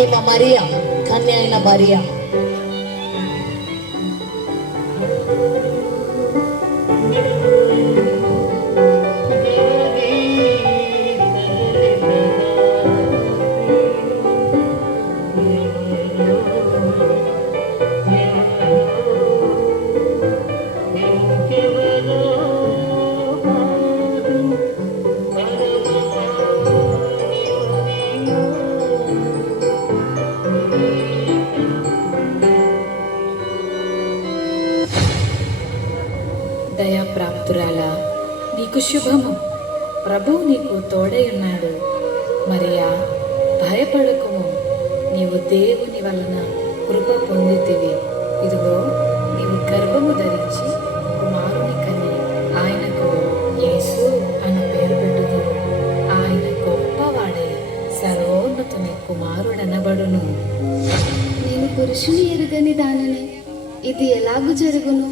ఈమె మరియా కన్య అయిన మరియా దయాప్రాప్తురాలా నీకు శుభము. ప్రభువు నీకు తోడై ఉన్నాడు మరియా భయపడకుము. నీవు దేవుని వలన కృప పొందితివి. ఇదిగో నీవు గర్భము ధరించి కుమారుని కని ఆయనకు యేసు అని పేరు పెట్టుదు ఆయన గొప్పవాడే సర్వోన్నతుని కుమారుడనబడును. నేను పురుషుని ఎరుగని దానిని ఇది ఎలాగు జరుగును?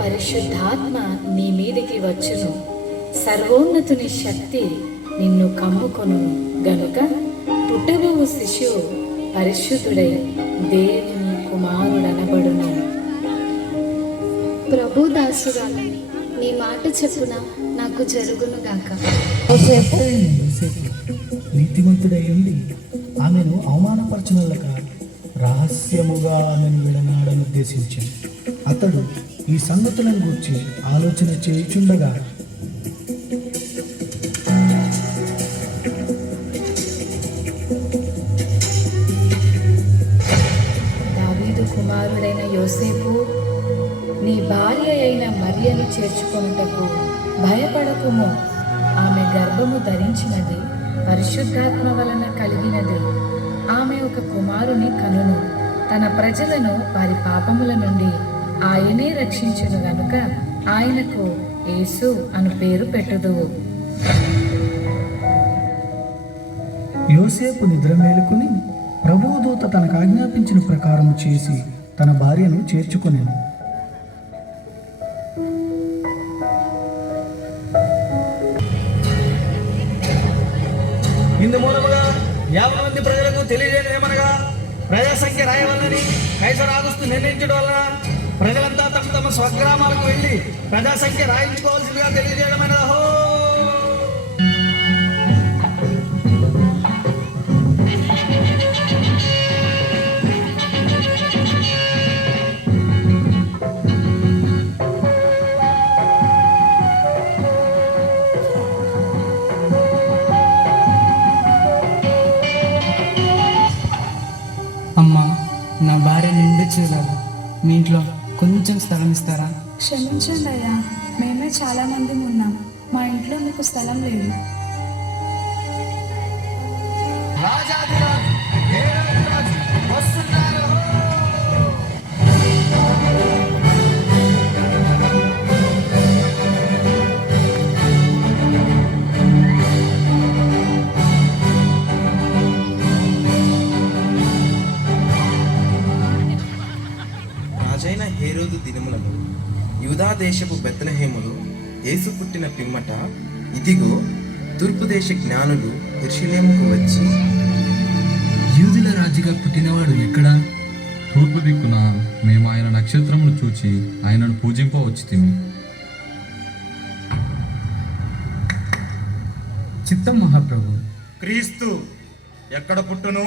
పరిశుద్ధాత్మ నీ మీదికి వచ్చును. సర్వోన్నతుని శక్తి నిన్ను కమ్ముకొను. గనుక పుట్టబోవు శిశువు పరిశుద్ధుడై దేవుని కుమారుడనబడును. ప్రభు దాసురాలని నీ మాట చెప్పున నాకు జరుగును గాక. ఉండి ఆమెను అవమానపరచనలక రహస్యముగా ఆమెను విడనాడని ఉద్దేశించాను అతడు ఈ సంగతులను గూర్చి ఆలోచన చేయుచుండగా దావీదు కుమారుడైన యోసేపు నీ భార్య అయిన మరియను చేర్చుకొనుటకు భయపడకుము. ఆమె గర్భము ధరించినది పరిశుద్ధాత్మ వలన కలిగినది. ఆమె ఒక కుమారుని కనును. తన ప్రజలను వారి పాపముల నుండి ఆయనే రక్షించును గనుక ఆయనకు యేసు అను పేరు పెట్టుదువు యోసేపు నిద్ర మేలుకుని ప్రభువు దూత తనకు ఆజ్ఞాపించిన ప్రకారం చేసి తన భార్యను చేర్చుకొనేను. ఇందు మూలముగా యాభై మంది ప్రజలకు తెలియజేయమనగా ప్రజా సంఖ్య రాయవల్లని కైసర్ ఆగస్టు నిర్ణయించడం వలన ప్రజలంతా తమ తమ స్వగ్రామాలకు వెళ్ళి ప్రజా సంఖ్య రాయించుకోవాల్సిందిగా తెలియజేయడమైన? అహో అమ్మా నా భార్య నిండు చూడాలి మీ ఇంట్లో కొంచెం స్థలం ఇస్తారా? క్షమించండి అయ్యా మేమే చాలా మంది ఉన్నాం. మా ఇంట్లో మీకు స్థలం లేదు. దేవరాజు వస్తున్నారు యూదా దేశపు బెత్లహేములు యేసు పుట్టిన పిమ్మట ఇదిగో తూర్పు దేశ జ్ఞానులు ఎర్షిలేముకు వచ్చి యూదుల రాజుగా పుట్టినవాడు ఎక్కడా? తూర్పు దిక్కున మేము ఆయన నక్షత్రమును చూచి ఆయనను పూజింపవచ్చు తిమి చిత్తం మహాప్రభు. క్రీస్తు ఎక్కడ పుట్టును?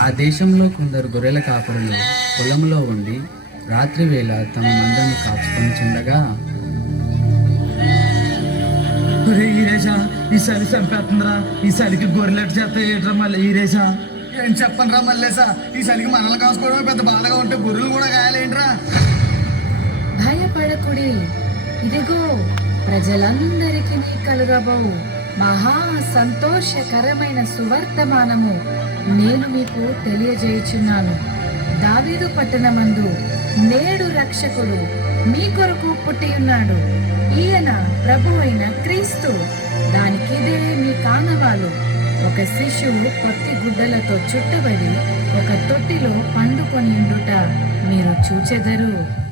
ఆ దేశంలో కొందరు గొర్రెల కాపరులు పొలంలో ఉండి రాత్రి వేళ తమ మందను కాచుకొని చుండగా ఈరేషా ఈ చలి చంపేస్తుందిరా. ఈ చలికి గొర్రెలెట్ చేత ఏట్రా మళ్ళీ ఈరేషా ఏం చెప్పండి రా మల్లేసా ఈ సరికి మనల్ని కాసుకోవడమే పెద్ద బాధగా ఉంటే గొర్రెలు కూడా గాయాలేంట్రా? భయపడకుడి. ఇదిగో ప్రజలందరికీ కలుగబో మహా సంతోషకరమైన సువర్తమానము నేను మీకు తెలియజేయుచున్నాను. దావీదు పట్టణమందు నేడు రక్షకుడు మీ కొరకు పుట్టి ఉన్నాడు. ఈయన ప్రభు అయిన క్రీస్తు. దానికిదే మీ కానవాలు. ఒక శిశువు పొత్తి గుడ్డలతో చుట్టబడి ఒక తొట్టిలో పండుకొని ఉండుట మీరు చూచెదరు.